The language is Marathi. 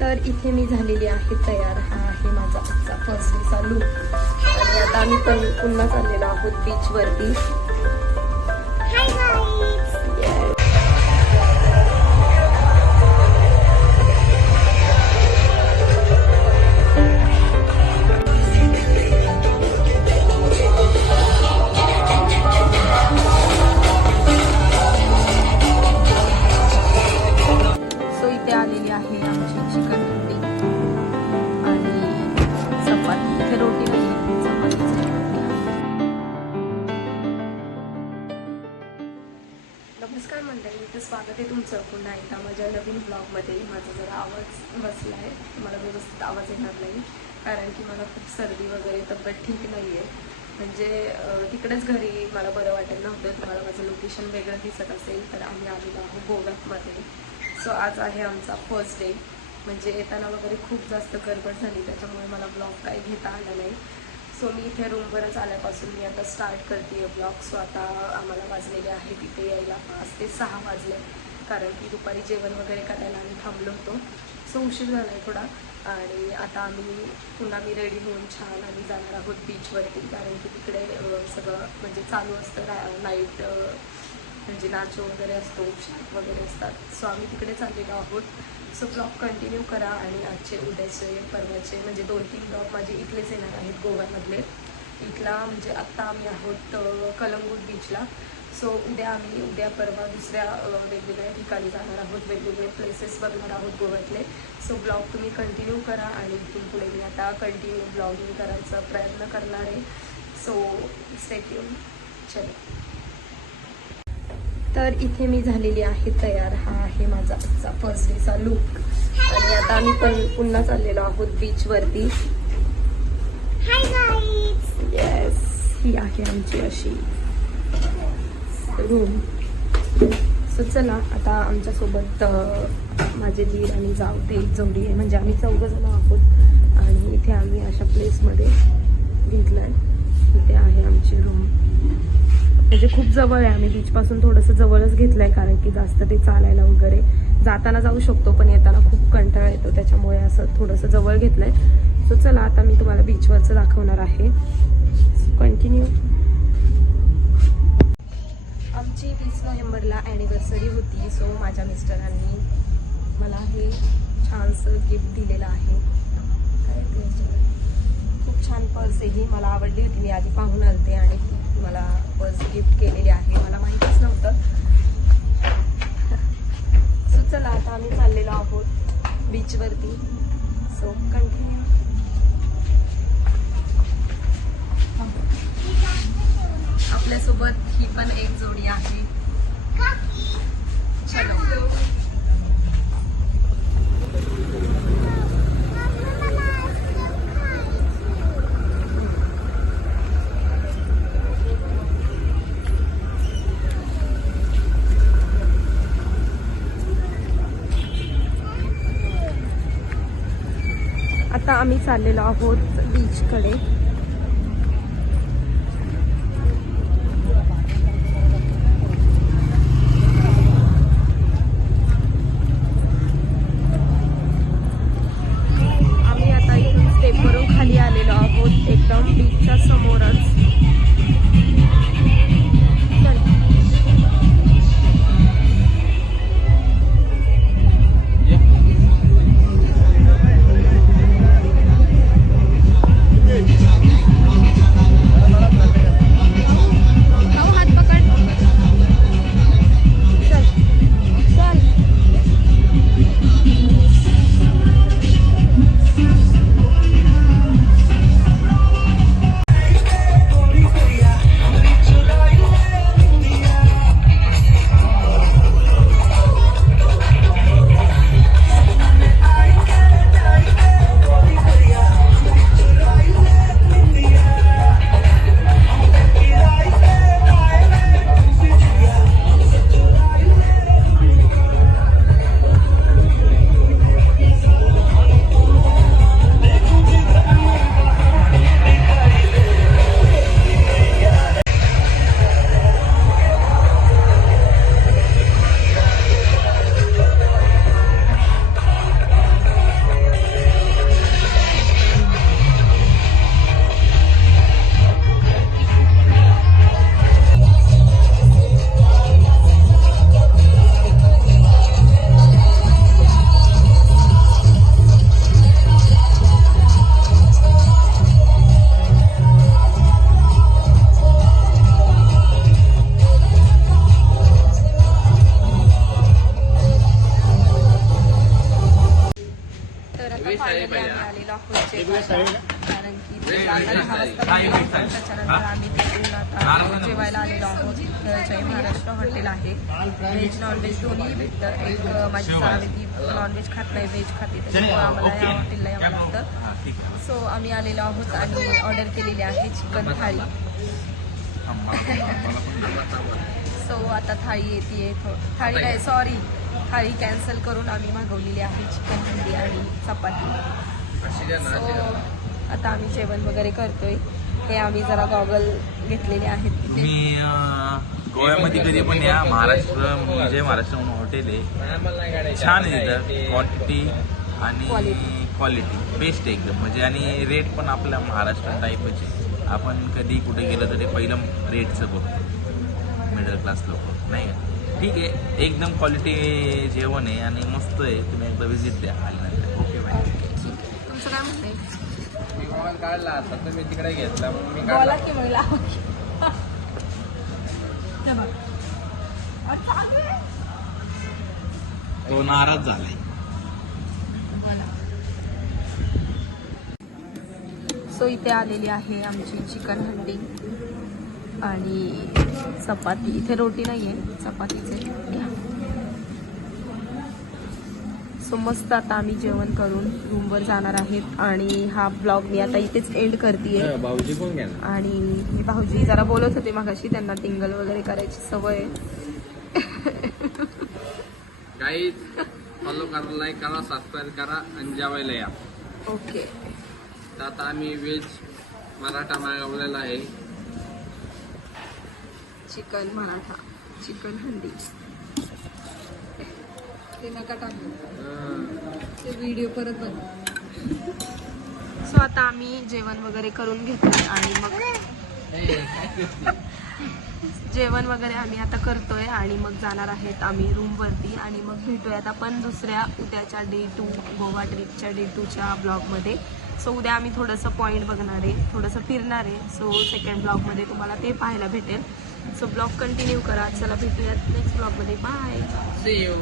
तर इथे मी झालेली आहे तयार. हा आहे माझा आजचा फर्स्ट डेचा लूक. आणि आता आम्ही पण पुन्हा चाललेलो आहोत बीचवरती. सो इथे आलेली आहे आमची चिकन हंडी आणि चपाती. इथे रोटी नाही, चपातीची रोटी आहे. नमस्कार मंडळी, इथे स्वागत आहे तुमचं पुन्हा एकदा माझ्या नवीन ब्लॉगमध्ये. माझा जरा आवाज बसला आहे, मला व्यवस्थित आवाज येणार नाही कारण की मला खूप सर्दी वगैरे, तब्येत ठीक नाही आहे. म्हणजे तिकडेच घरी मला बरं वाटेल नव्हतं. तुम्हाला माझं लोकेशन वेगळं दिसत असेल तर आम्ही आलेलो आहोत गोव्यामध्ये. सो आज आहे आमचा फर्स्ट डे. म्हणजे येताना वगैरे खूप जास्त गडबड झाली, त्याच्यामुळे मला ब्लॉग काही घेता आला नाही. सो मी इथे रूमवरच आल्यापासून मी आता स्टार्ट करते आहे ब्लॉग. सो आता आम्हाला वाजलेले आहे तिथे यायला 5 ते 6 वाजले, कारण की दुपारी जेवण वगैरे करायला आम्ही थांबलो होतो. सो उशीर झाला आहे थोडा. आणि आता आम्ही पुन्हा रेडी होऊन छान आम्ही जाणार आहोत बीचवरती, कारण की तिकडे सगळं म्हणजे चालू असतं नाईट, म्हणजे नाचो वगैरे असतो, शार्क वगैरे असतात. सो आम्ही तिकडे चाललेलो आहोत. सो ब्लॉग कंटिन्यू करा. आणि आजचे, उद्याचे, परवाचे म्हणजे 2-3 ब्लॉग माझे इथलेच येणार आहेत गोव्यामधले. इथला म्हणजे आत्ता आम्ही आहोत कलंगूट बीचला. सो उद्या परवा दुसऱ्या वेगवेगळ्या ठिकाणी जाणार आहोत, वेगवेगळे प्लेसेस बघणार आहोत गोव्यातले. सो ब्लॉग तुम्ही कंटिन्यू करा आणि इथून पुढे मी आता कंटिन्यू ब्लॉगिंग करायचा प्रयत्न करणार आहे. So stay tune. चलो. तर इथे मी झालेली आहे तयार. हा आहे माझा आजचा फर्स्ट डेचा लूक. आणि आता आम्ही पण पुन्हा चाललेलो आहोत बीचवरती. येस, ही आहे आमची अशी रूम. सो चला, आता आमच्यासोबत माझे दीर आणि जाऊ ते एक जोडी आहे, म्हणजे आम्ही 4 जण आहोत. आणि इथे आम्ही अशा प्लेसमध्ये घेतलं आहे. इथे आहे आमची रूम. म्हणजे खूप जवळ आहे, आम्ही बीचपासून थोडंसं जवळच घेतलं आहे, कारण की जास्त ते चालायला वगैरे जाताना जाऊ शकतो पण येताना खूप कंटाळा येतो, त्याच्यामुळे असं थोडंसं जवळ घेतलं आहे. सो चला, आता मी तुम्हाला बीचवरचं दाखवणार आहे. कंटिन्यू. आमची 20 नोव्हेंबरला ॲनिव्हर्सरी होती. सो माझ्या मिस्टरांनी मला हे छानसं गिफ्ट दिलेलं आहे. खूप छान पर्स आहे ही, मला आवडली होती. मी आधी पाहून आलते आणि मला पर्स गिफ्ट केलेली आहे, मला माहीतच नव्हतं. सो चला, आता आम्ही चाललेलो आहोत बीचवरती. So continue. आपल्यासोबत ही पण एक जोडी आहे. चलो. आता आम्ही चाललेलो आहोत बीचकडे. आम्ही आता इथून स्टेपवरून खाली आलेलो आहोत, एकदम बीचच्या समोरच. फायनली आम्ही आलेलो आहोत जेवायला. कारण की ते जाताना 6 वाजता गेले. त्याच्यानंतर आम्ही तिथून आता जेवायला आलेलो आहोत. जय महाराष्ट्र हॉटेल आहे. व्हेज नॉनव्हेज दोन्ही भेटतं. एक माझी जावे ती नॉनव्हेज खात नाही, व्हेज खाते, त्याच्यामुळे आम्हाला या हॉटेलला यावं लागतं. सो आम्ही आलेलो आहोत आणि ऑर्डर केलेली आहे चिकन थाळी. सो आता थाळी येते. थाळी काय सॉरी, थाळी कॅन्सल करून आम्ही मागवलेली आहे चिकन हंडी आणि चपाती. सो आता आम्ही जेवण वगैरे करतोय. हे आम्ही जरा गॉगल घेतलेले आहेत. तुम्ही गोव्यामध्ये कधी पण या. महाराष्ट्र म्हणजे महाराष्ट्र म्हणून हॉटेल आहे, छान आहे तिथं. क्वांटिटी आणि क्वालिटी बेस्ट आहे एकदम. म्हणजे आणि रेट पण आपल्या महाराष्ट्र टाईपच आहे. आपण कधी कुठे गेलं तरी पहिलं रेटचं बघतो मिडल क्लास लोक, नाही का? ठीक आहे, एकदम क्वालिटी जेवण आहे आणि मस्त आहे. तुम्ही एकदा व्हिजिट द्या आल्यानंतर. Okay bye. तुमचं काय म्हणणं आहे? मी मोबाईल काढला आता तुम्ही तिकडे घेतला मी बोला की मला. तो नाराज झालाय. सो इथे आलेली आहे आमची चिकन हंडी आणि चपाती. इथे रोटी नाहीये, चपातीचे. सो मस्त आता आम्ही जेवण करून रूमवर जाणार आहेत आणि हा ब्लॉग मी आता इथेच एंड करतेय. भाऊजी पण घ्या. आणि मी भाऊजी जरा बोलत होते मगाशी, त्यांना टिंगल वगैरे करायची सवय आहे. गाईज फॉलो करा, लाईक करा, सबस्क्राईब करा आणि जेवायला या. ओके. तर आता आम्ही व्हेज मराठा मागवलेला आहे. चिकन मराठा, चिकन हंडी. ते नका टाकू, ते व्हिडिओ परत बघ. सो आता आम्ही जेवण वगैरे करून घेतोय आणि मग जेवण वगैरे आम्ही आता करतोय आणि मग जाणार आहेत आम्ही रूमवरती. आणि मग भेटूयात आपण दुसऱ्या उद्याच्या डे 2 गोवा ट्रिपच्या डे 2च्या ब्लॉगमध्ये. सो उद्या आम्ही थोडंसं पॉईंट बघणार आहे, थोडंसं फिरणार आहे. सो सेकंड ब्लॉगमध्ये तुम्हाला ते पाहायला भेटेल. सो ब्लॉग कंटिन्यू करा. चला भेटूयात नेक्स्ट ब्लॉगमध्ये. बाय. See you.